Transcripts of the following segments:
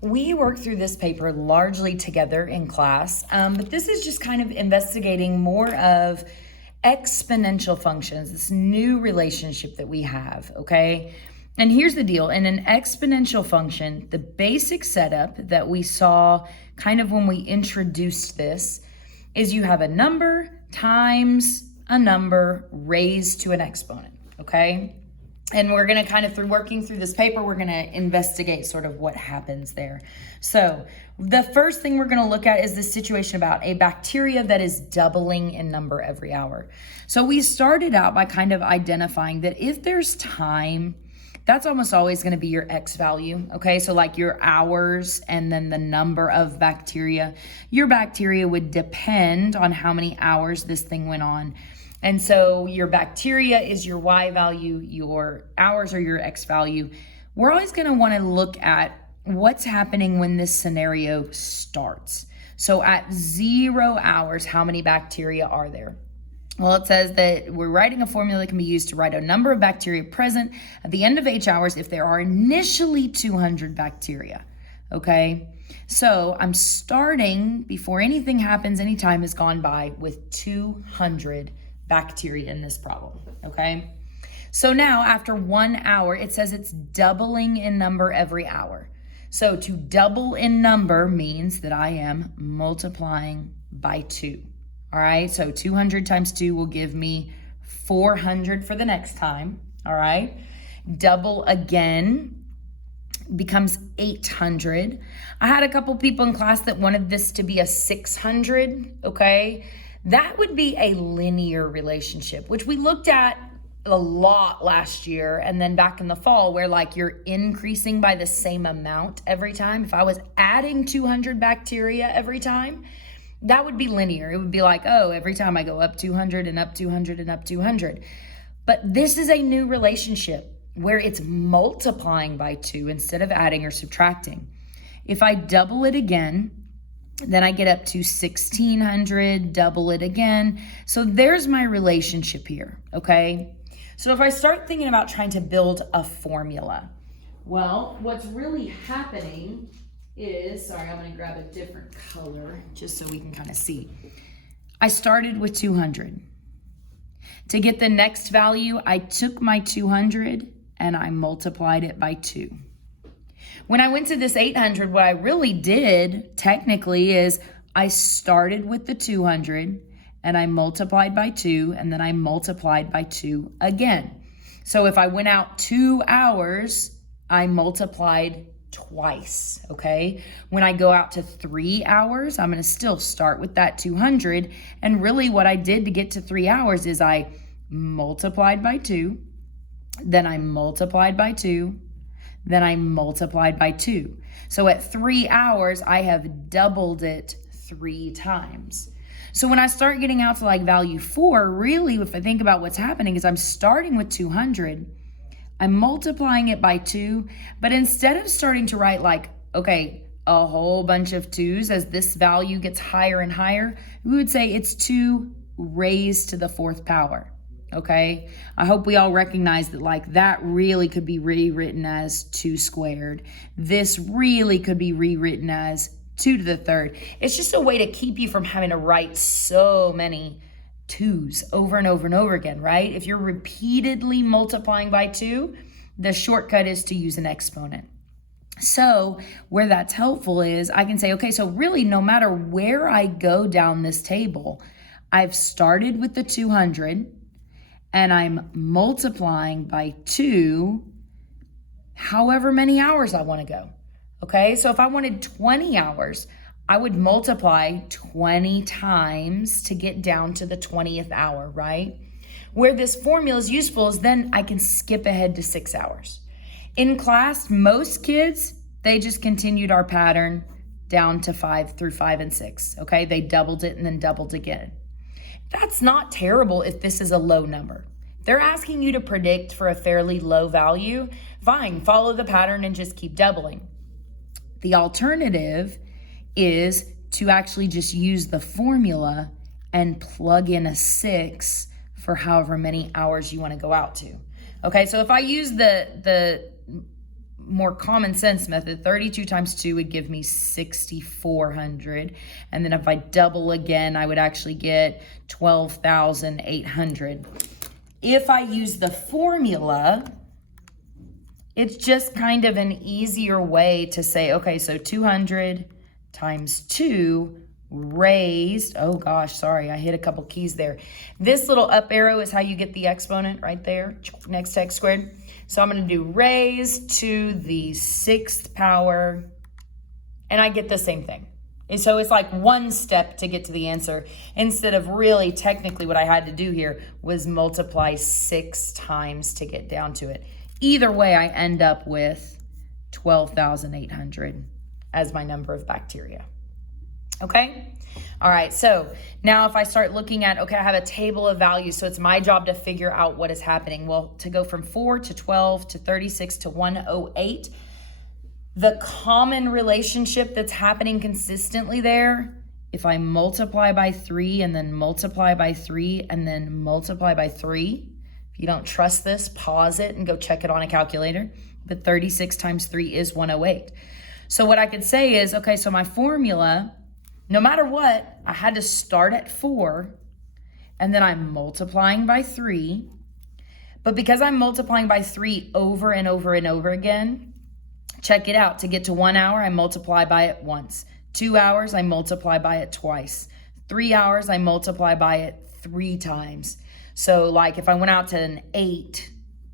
We worked through this paper largely together in class, but this is just kind of investigating more of exponential functions, this new relationship that we have, okay? And here's the deal. In an exponential function, the basic setup that we saw kind of when we introduced this is you have a number times a number raised to an exponent, okay? And we're going to kind of, through working through this paper, we're going to investigate sort of what happens there. So the first thing we're going to look at is this situation about a bacteria that is doubling in number every hour. So we started out by kind of identifying that if there's time, that's almost always going to be your X value, okay? So like your hours and then the number of bacteria. Your bacteria would depend on how many hours this thing went on. And so your bacteria is your Y value, your hours are your X value. We're always going to want to look at what's happening when this scenario starts. So at 0 hours, how many bacteria are there? Well, it says that we're writing a formula that can be used to write a number of bacteria present at the end of H hours if there are initially 200 bacteria, okay? So I'm starting before anything happens, any time has gone by, with 200 bacteria in this problem, okay? So now after 1 hour, it says it's doubling in number every hour. So to double in number means that I am multiplying by 2. All right, so 200 times 2 will give me 400 for the next time. All right, double again becomes 800. I had a couple people in class that wanted this to be a 600, okay? That would be a linear relationship, which we looked at a lot last year and then back in the fall, where like you're increasing by the same amount every time. If I was adding 200 bacteria every time, that would be linear. It would be like, oh, every time I go up 200 and up 200 and up 200. But this is a new relationship where it's multiplying by 2 instead of adding or subtracting. If I double it again, then I get up to 1600, double it again. So there's my relationship here, okay? So if I start thinking about trying to build a formula, well, what's really happening is, sorry, I'm gonna grab a different color just so we can kind of see. I started with 200. To get the next value, I took my 200 and I multiplied it by 2. When I went to this 800, what I really did technically is I started with the 200 and I multiplied by 2 and then I multiplied by 2 again. So if I went out 2 hours, I multiplied twice, okay? When I go out to 3 hours, I'm gonna still start with that 200. And really what I did to get to 3 hours is I multiplied by 2, then I multiplied by 2, then I multiplied by 2. So at 3 hours, I have doubled it 3 times. So when I start getting out to like value 4, really, if I think about what's happening is I'm starting with 200, I'm multiplying it by 2, but instead of starting to write like, okay, a whole bunch of 2s as this value gets higher and higher, we would say it's 2 raised to the 4th power, okay? I hope we all recognize that like that really could be rewritten as 2 squared. This really could be rewritten as 2 to the 3rd. It's just a way to keep you from having to write so many 2s over and over and over again, right? If you're repeatedly multiplying by 2, the shortcut is to use an exponent. So where that's helpful is I can say, okay, so really no matter where I go down this table, I've started with the 200 and I'm multiplying by 2 however many hours I want to go. Okay, so if I wanted 20 hours, I would multiply 20 times to get down to the 20th hour, right? Where this formula is useful is then I can skip ahead to 6 hours. In class, most kids, they just continued our pattern down to 5 through 5 and 6, okay? They doubled it and then doubled again. That's not terrible if this is a low number. If they're asking you to predict for a fairly low value, fine, follow the pattern and just keep doubling. The alternative is to actually just use the formula and plug in a 6 for however many hours you want to go out to. Okay, so if I use the more common sense method, 32 times 2 would give me 6,400. And then if I double again, I would actually get 12,800. If I use the formula, it's just kind of an easier way to say, okay, so 200 times 2 raised, oh gosh, sorry, I hit a couple keys there. This little up arrow is how you get the exponent right there, next to x squared. So I'm going to do raised to the 6th power, and I get the same thing. And so it's like one step to get to the answer, instead of really technically what I had to do here was multiply 6 times to get down to it. Either way, I end up with 12,800 as my number of bacteria. Okay? All right, so now if I start looking at, okay, I have a table of values, so it's my job to figure out what is happening. Well, to go from 4 to 12 to 36 to 108, the common relationship that's happening consistently there, if I multiply by 3 and then multiply by 3 and then multiply by 3, if you don't trust this, pause it and go check it on a calculator. But 36 times 3 is 108. So what I could say is, okay, so my formula, no matter what, I had to start at 4, and then I'm multiplying by 3. But because I'm multiplying by 3 over and over and over again, check it out. To get to 1 hour, I multiply by it once. 2 hours, I multiply by it twice. 3 hours, I multiply by it 3 times. So like if I went out to an 8,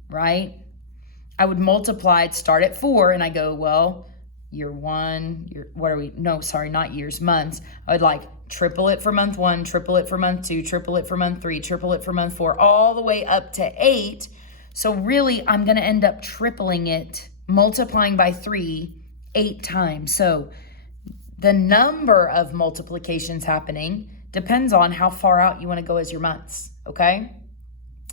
right? I would multiply, I'd start at 4, and I go, well, year 1, months. I would like triple it for month 1, triple it for month 2, triple it for month 3, triple it for month 4, all the way up to 8. So really, I'm going to end up tripling it, multiplying by 3, 8 times. So the number of multiplications happening depends on how far out you want to go as your months, okay?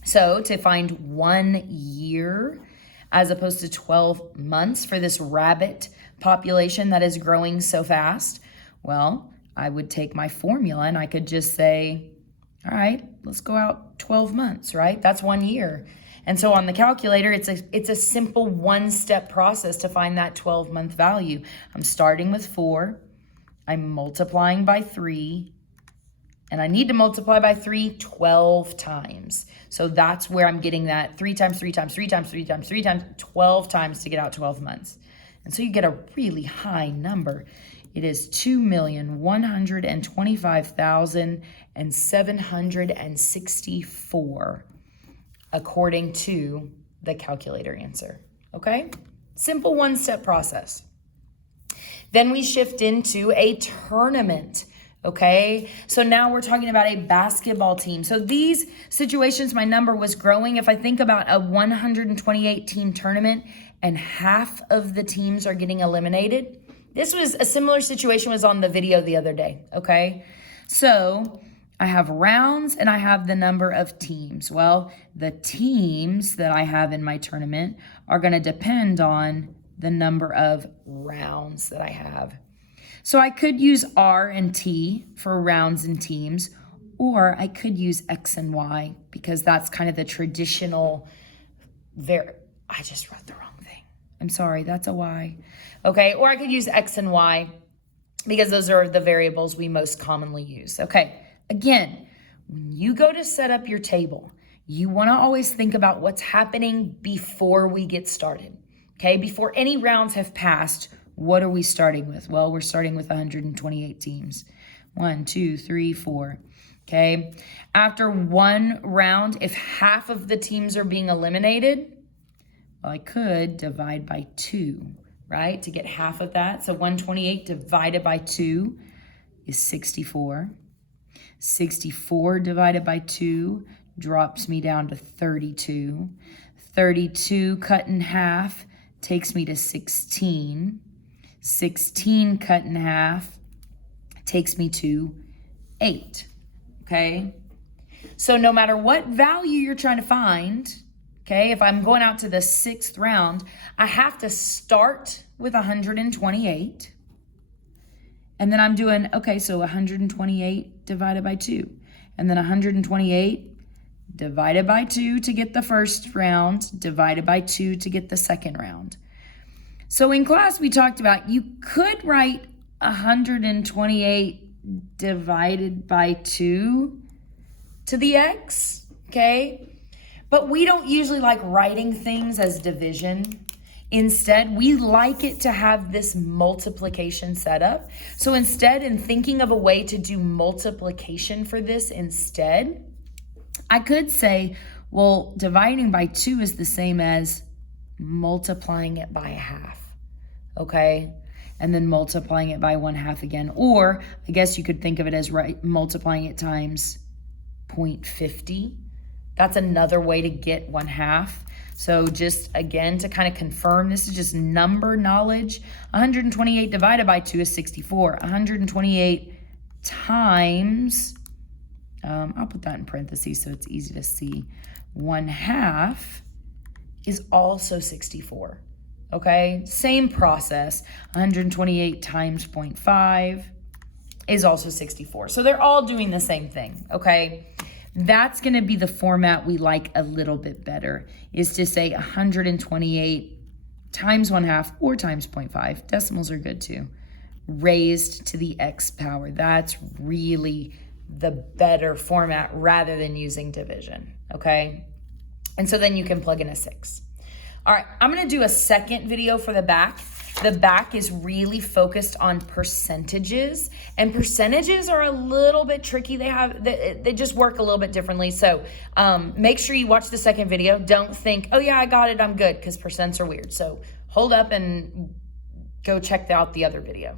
So to find 1 year as opposed to 12 months for this rabbit population that is growing so fast, well, I would take my formula and I could just say, all right, let's go out 12 months, right? That's 1 year. And so on the calculator, it's a simple one-step process to find that 12-month value. I'm starting with 4, I'm multiplying by 3, and I need to multiply by 3 12 times. So that's where I'm getting that 3 times 3 times 3 times 3 times 3 times 12 times to get out 12 months. And so you get a really high number. It is 2,125,764 according to the calculator answer. Okay? Simple one-step process. Then we shift into a tournament. Okay, so now we're talking about a basketball team. So these situations, my number was growing. If I think about a 128 team tournament and half of the teams are getting eliminated, this was a similar situation was on the video the other day. Okay, so I have rounds and I have the number of teams. Well, the teams that I have in my tournament are going to depend on the number of rounds that I have. So I could use R and T for rounds and teams, or I could use X and Y because that's kind of the traditional, I just wrote the wrong thing. I'm sorry, that's a Y. Okay, or I could use X and Y because those are the variables we most commonly use. Okay, again, when you go to set up your table, you want to always think about what's happening before we get started. Okay, before any rounds have passed, what are we starting with? Well, we're starting with 128 teams. 1, 2, 3, 4. Okay. After one round, if half of the teams are being eliminated, well, I could divide by 2, right? To get half of that. So 128 divided by 2 is 64. 64 divided by 2 drops me down to 32. 32 cut in half takes me to 16. 16 cut in half takes me to 8, okay? So no matter what value you're trying to find, okay, if I'm going out to the 6th round, I have to start with 128. And then I'm doing, okay, so 128 divided by 2. And then 128 divided by 2 to get the first round, divided by 2 to get the second round. So in class, we talked about you could write 128 divided by 2 to the x, okay? But we don't usually like writing things as division. Instead, we like it to have this multiplication setup. So instead, in thinking of a way to do multiplication for this instead, I could say, well, dividing by 2 is the same as multiplying it by half, okay? And then multiplying it by 1/2 again. Or I guess you could think of it as multiplying it times 0.50. That's another way to get 1/2. So just again, to kind of confirm, this is just number knowledge. 128 divided by 2 is 64. 128 times, I'll put that in parentheses so it's easy to see, 1/2 is also 64. Okay, same process. 128 times 0.5 is also 64. So they're all doing the same thing, okay? That's going to be the format we like a little bit better, is to say 128 times 1/2 or times 0.5. Decimals are good too. Raised to the x power. That's really the better format rather than using division, okay? And so then you can plug in a 6. All right, I'm going to do a second video for the back. The back is really focused on percentages, and percentages are a little bit tricky. They just work a little bit differently. So make sure you watch the second video. Don't think, oh yeah, I got it, I'm good, because percents are weird. So hold up and go check out the other video.